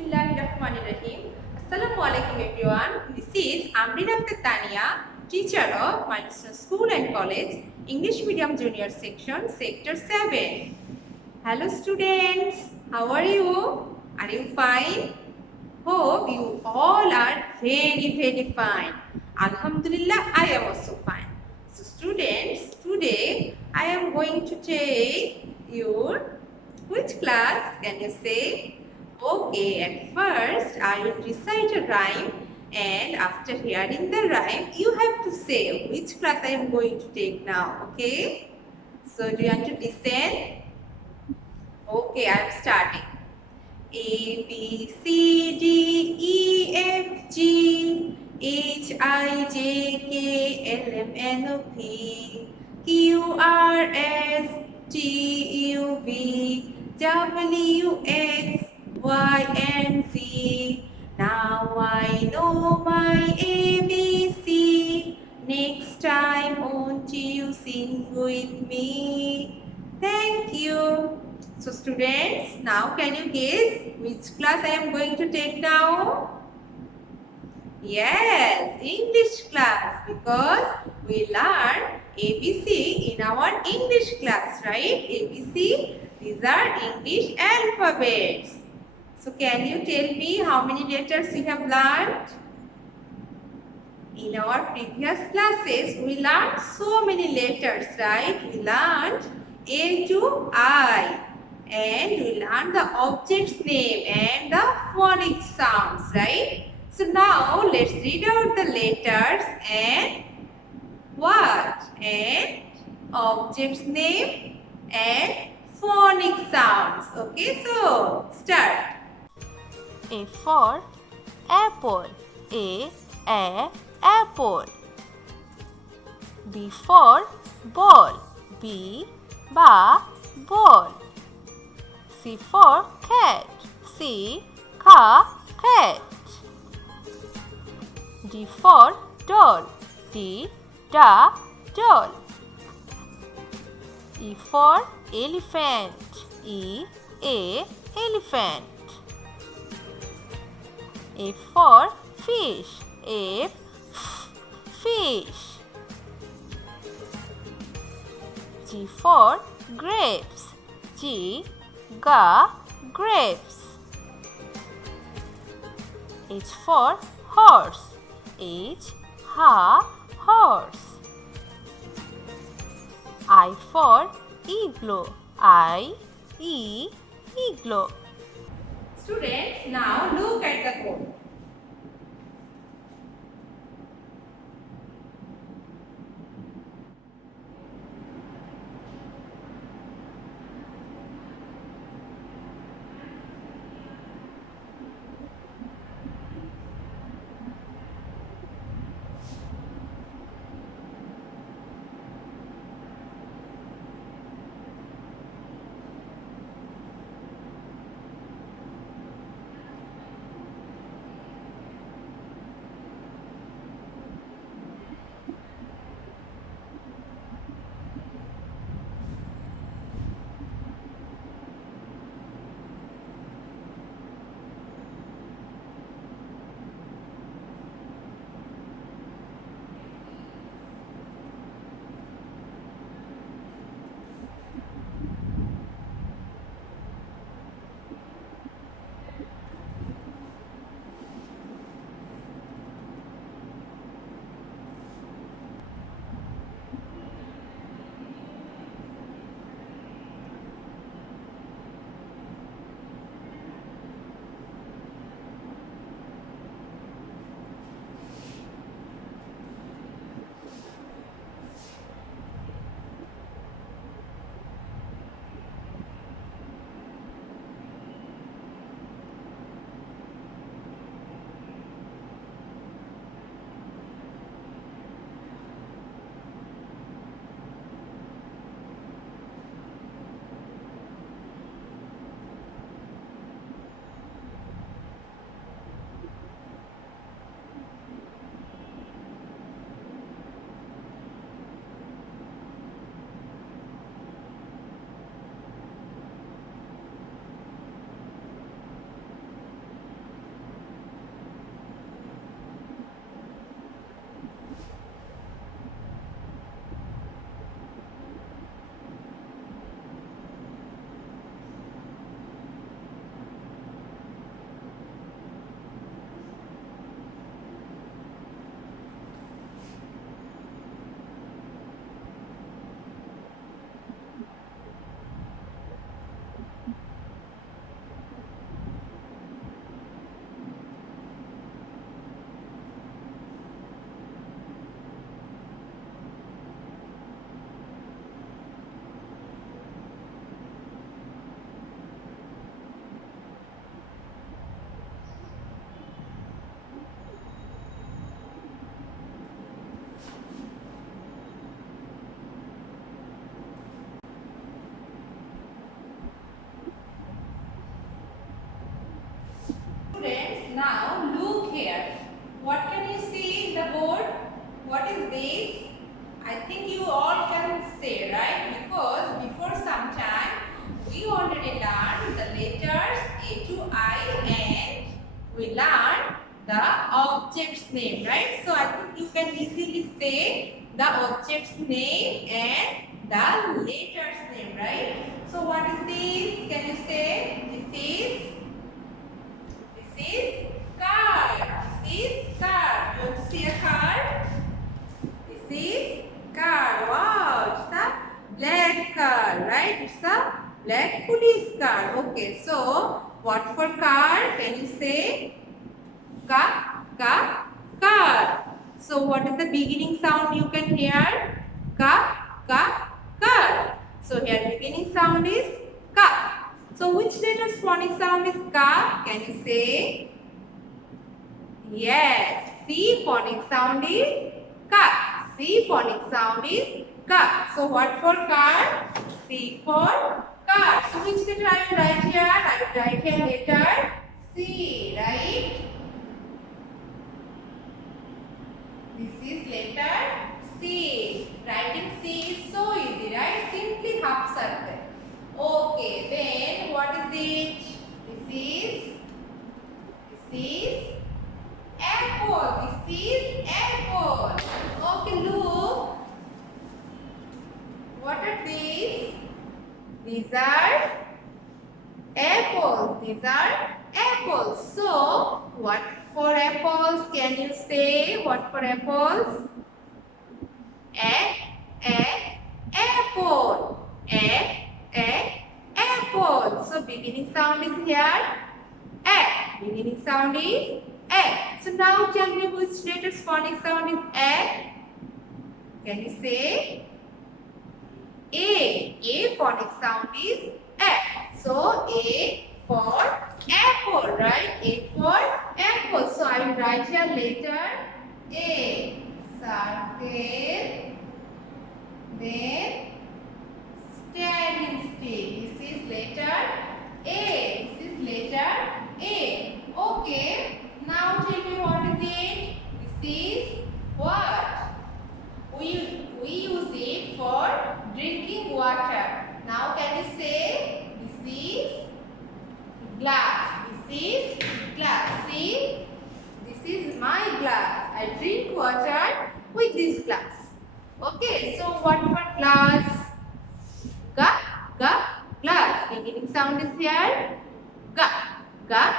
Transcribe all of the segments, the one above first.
Bismillahirrahmanirrahim. Assalamu alaikum everyone. This is Amreen Akhtar Tania, teacher of Madison School and College, English Medium Junior Section, Sector 7. Hello students, how are you? Are you fine? Hope you all are very fine. Alhamdulillah, I am also fine. So students, today I am going to take your which class can you say? Okay, at first I will recite a rhyme and after hearing the rhyme you have to say which class I am going to take now, okay? So do you want to listen? Okay, I am starting. A, B, C, D, E, F, G, H, I, J, K, L, M, N, O, P, Q, R, S, T, U, V, W, X, Y, and Z. Now I know my ABC. Next time, won't you sing with me? Thank you. So students, now can you guess which class I am going to take now? Yes, English class, because we learn ABC in our English class, right? ABC, these are English alphabets. So can you tell me how many letters you have learned? In our previous classes, we learned so many letters, right? We learned A to I, and we learned the object's name and the phonic sounds, right? So now let's read out the letters and what? And object's name and phonic sounds. Okay, so start. A for apple. A apple. B for ball. Ba ball. C for cat. Cat. D for doll. Doll. E for elephant. Elephant. F for fish. Fish. G for grapes. Grapes. H for horse. Horse. I for igloo. Igloo. Students, now look at the code. students, now look here. What can you see in the board? What is this? I think you all can say, right? Because before some time we already learned the letters A to I and we learned the object's name, right? So I think you can easily say the object's name and the letter's name, right? So what is this? Can you say? This is card. This is card. You want to see a card? This is card. Wow, it's a black card, right? It's a black police card. Okay, so what for card? Can you say? Card. So what is the beginning sound you can hear? Card. So here beginning sound is ka. So which letter's phonic sound is ka? Can you say? Yes, C phonic sound is ka. C phonic sound is ka. So what for card? C for card. So which letter I will write here? I will write here letter C, right? This is letter C. Writing C is so easy, right? Simply half circle. Okay, then what is it? This is apple. This is apple. Okay, look. What are these? These are apples. These are apples. So, what for apples can you say? What for apples? Apple. Apple. So, beginning sound is here. A. Beginning sound is A. So, now tell me which letter's phonic sound is A. Can you say? A. A phonic sound is A. So, A for apple, right? A for apple. So, I will write here letter A. Circle. Then standing still. This is letter A. This is letter A. Okay. Now tell me what is it? This is what? We use it for drinking water. Now can you say this is glass. This is glass. See, this is my glass. I drink water with this glass. Okay, so what for glass? Glass. Beginning sound is here. Glass. Glass.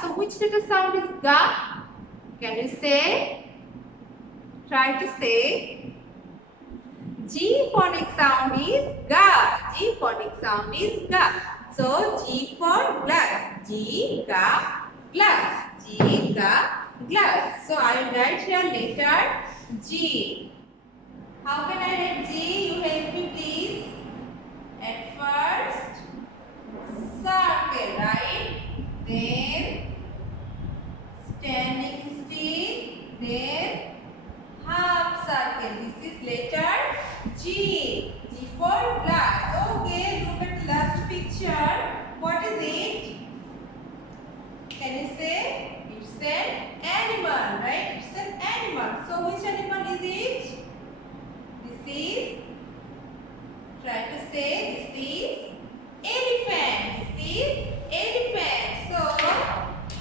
So which letter sound is ga? Can you say? Try to say. G phonic sound is ga. G phonic sound is ga. So G for glass. Glass. Glass. So I will write here letter G. How can I write G? You help me please. At first, circle, right? Then standing still. Then half circle. This is letter G. G for glass. Okay, look at the last picture. What is it? Can you say? It's an animal, right? It's an animal. So which animal is it? This is, try to say, this is elephant. This is elephant. So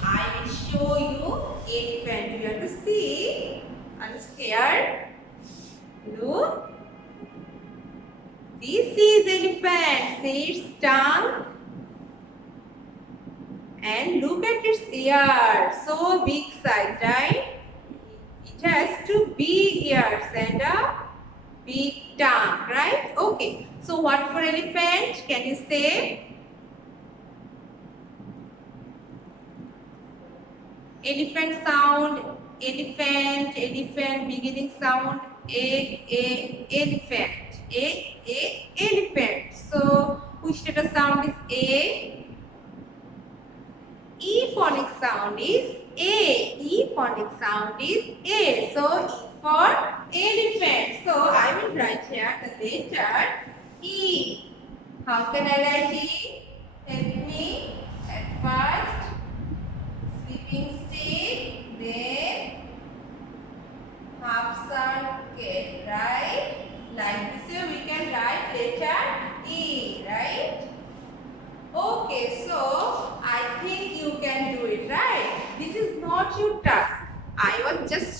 I will show you elephant. You have to see. Are you scared? Look. This is elephant. See its tongue. And look at its ears. So big size, right? It has two big ears and a big tongue, right? Okay. So what for elephant? Can you say? Elephant sound. Elephant. Beginning sound. Elephant. Elephant. So which letter sound is A? E phonic sound is A. E phonic sound is A. So E for elephant. So I will write here the letter E. How can I write E? Help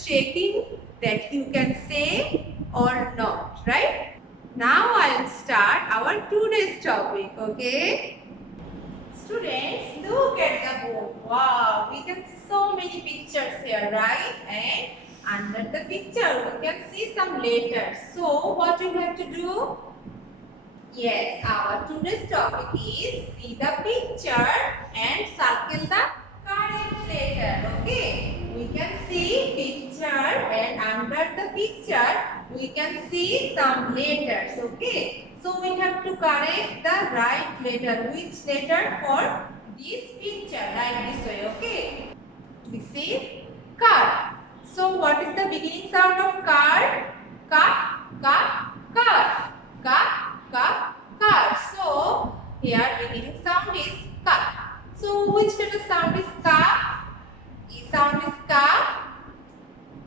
checking that you can say or not, right? Now I'll start our today's topic, okay? Students, look at the board. Wow, we can see so many pictures here, right? And under the picture, we can see some letters. So, what you have to do? Yes, our today's topic is see the picture and circle the correct letter. Okay, we can see picture and under the picture we can see some letters. Okay, so we have to correct the right letter. Which letter for this picture? Like this way. Okay, this is car. So what is the beginning sound of car? Car, car, car, car, car, car. So here beginning sound is ka. So which letter sound is ka? E sound is ka.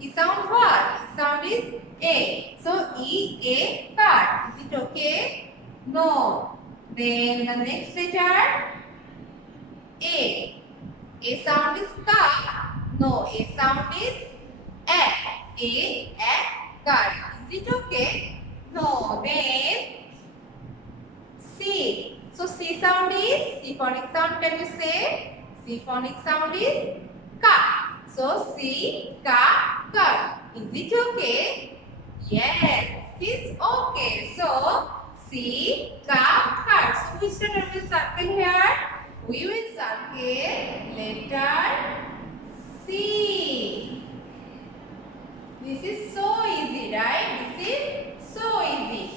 E sound what? E sound is a. So E A car. Is it okay? No. Then the next letter A. A sound is ka. No. A sound is a. A car. Is it okay? No. Then C. So C sound is phonic sound. Can you say? C phonic sound is ka. So C ka car. Is it okay? Yes, this is okay. So C ka car. So which letter will circle here? We will circle letter C. This is so easy, right? This is so easy.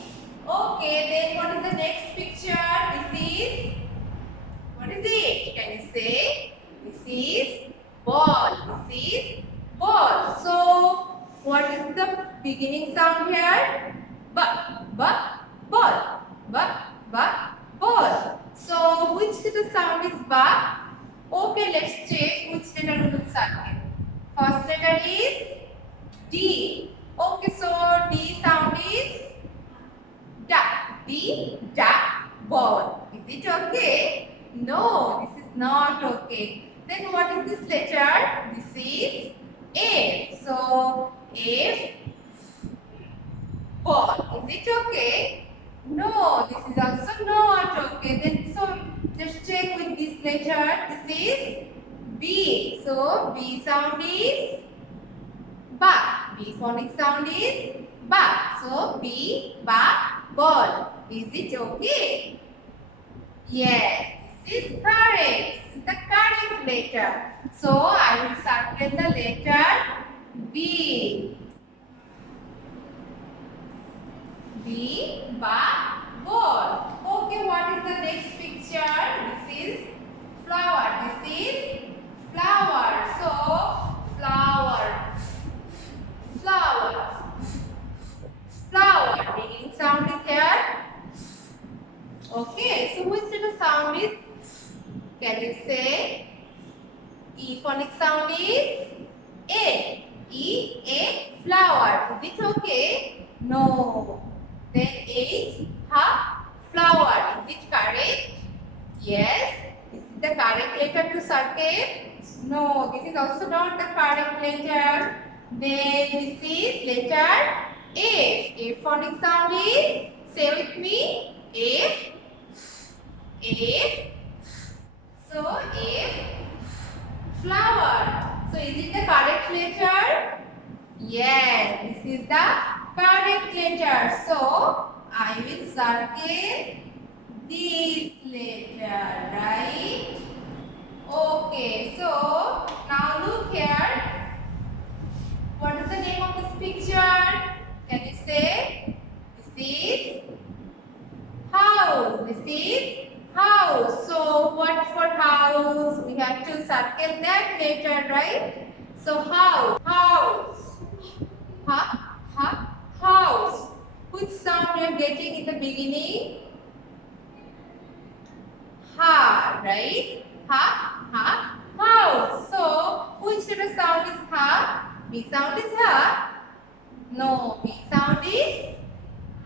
Okay, then what is the next picture? This is, what is it? Can you say? This is ball. This is ball. So, what is the beginning sound here? Ba, ball. Ball. So, which letter sound is ba? Okay, let's check which letter we will circle. First letter is D. Okay, so D sound is da. D, da, ball. Is it okay? No, this is not okay. Then what is this letter? This is F. So F, ball. Is it okay? No, this is also not okay. Then so just check with this letter. This is B. So B sound is ba. B phonic sound is ba. So B, ba, ball. Is it okay? Yes, this is correct. This is the correct letter. So I will circle the letter B. B, ba, ball. Okay, what is the next picture? This is flower. This is flower. So flower. Beginning sound is here. Okay, so which letter sound is? Can you say? E phonic sound is A. E A flower. Is it okay? No. Then H ha flower. Is it correct? Yes. Is it the correct letter to circle? No. This is also not the correct letter. Then this is letter F. F phonic sound is, say with me, F. So F, flower. So is it the correct letter? Yes, this is the correct letter. So I will circle this letter, right? Okay, so now look here. What is the name of this picture? Can you say? This is house. This is house. So what for house? We have to circle that letter, right? So house. House. Which sound we are getting in the beginning? Ha, right? House. So which letter sound is ha? B sound is ha? No, B sound is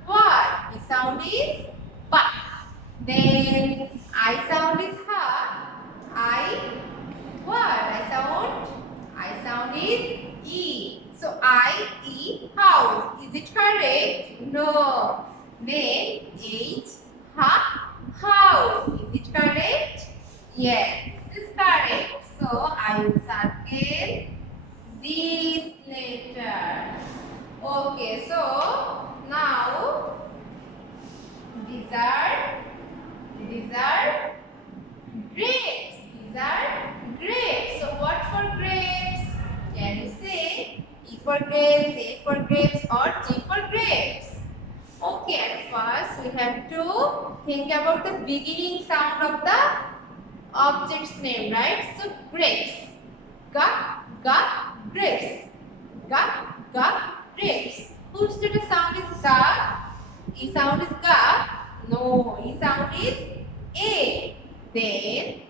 what? B sound is ba. Then I sound is ha. I what? I sound is E. So Yes, this is correct. So I will circle this letter. Okay, so now these are grapes. These are grapes. So what for grapes? Can you say E for grapes, A for grapes, or G for grapes? Okay, at first we have to think about the beginning sound of the object's name, right? So grapes. Ga, grapes. Ga, grapes. Whose letter sound is ga? E sound is ga? No, E sound is A. Then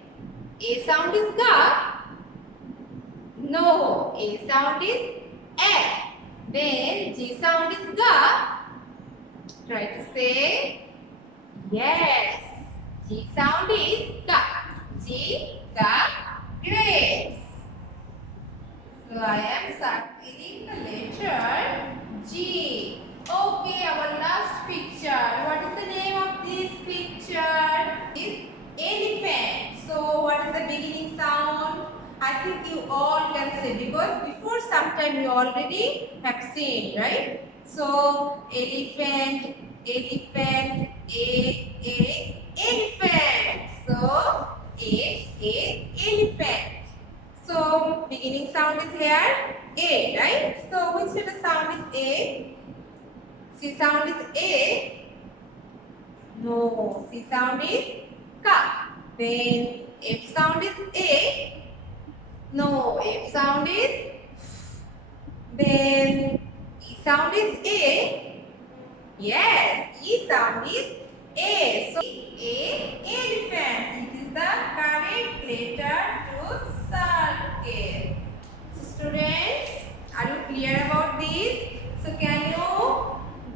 A sound is ga? No, A sound is A. Then G sound is ga? Try to say yes. G sound is ga. Grapes. So I am circling the letter G. Okay, our last picture. What is the name of this picture? It's elephant. So what is the beginning sound? I think you all can say because before some time you already have seen, right? So elephant, elephant, elephant. So elephant. So beginning sound is here A, right? So which letter sound is A? C sound is A. No, C sound is Ka. Then F sound is A. No, F sound is. Then E sound is A. Yes, E sound is A. So A, elephant. It is the correct letter to circle. So students, are you clear about this? So can you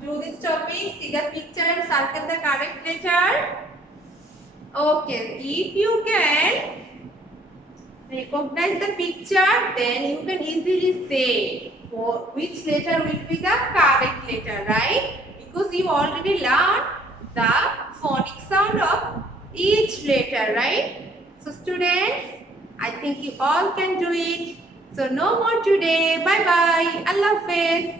do this topic, see the picture and circle the correct letter? Okay, if you can recognize the picture, then you can easily say which letter will be the correct letter, right? Because you already learned the phonic sound of each letter, right? So students, I think you all can do it. So no more today. Bye bye. Allah Hafiz.